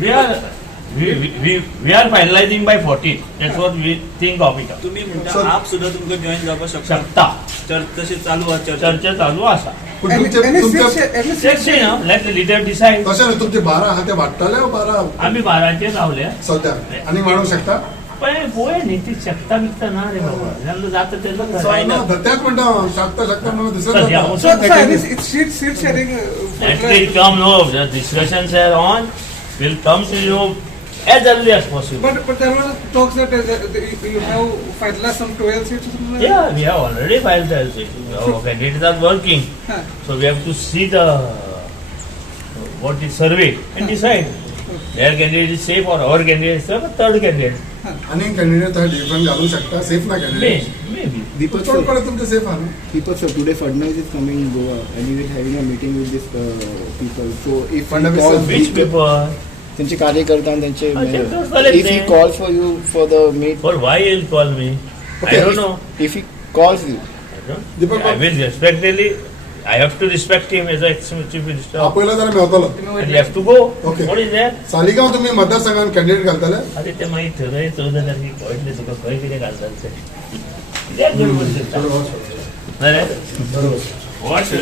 We are finalizing by 14. That's what we think of it. तुम्ही म्हणता आप सुद्धा तुमका जॉईन जावपाक शकता. तसे चालू आहा चर्चा चालू आसा. Any Let the leader decide. कशें तुमचे 12 आहा ते वाडटले 12 आम्ही 12 रावल्या सध्या आणि वाढवू शकता पण पोहे न्ही ती शकता विकता ना रे बाबा ज्यांना जातं त्याला त्याच म्हणटा शकता म्हणून दिसत seat sharing. That will come, no, the discussions are on, will come to you as early as possible. But there was talks that you have finalized some 12 seats or something like that? Yeah, we have already filed the LCT. Our candidates are working. So we have to see the what is survey and decide. Their candidate is safe or our candidate is safe or third candidate. आणि candidate different घालू शकता safe ना candidate Maybe. दीपक sir तुमचे safe आहे ना Deepak sir, today Fadnavis is coming in Goa and he will having a meeting with these people. So if Fadnavis he calls Which people? त्यांचे कार्यकर्ता आणि त्यांचे त्यांचे if he calls for you for the meet, For why he'll call me? I don't know. if he calls you, I will respectfully. I have to respect him as a chief minister. पहिला जरा मेवतलो And you have to go. Okay. What is that? Saligao तुम्ही मतदारसंघात candidate घालताले अरे ते माहिती ठरय 14,000 कळले तुका खंय कितें घालतात ते कित्याक गडबड करता? बरोबर नाही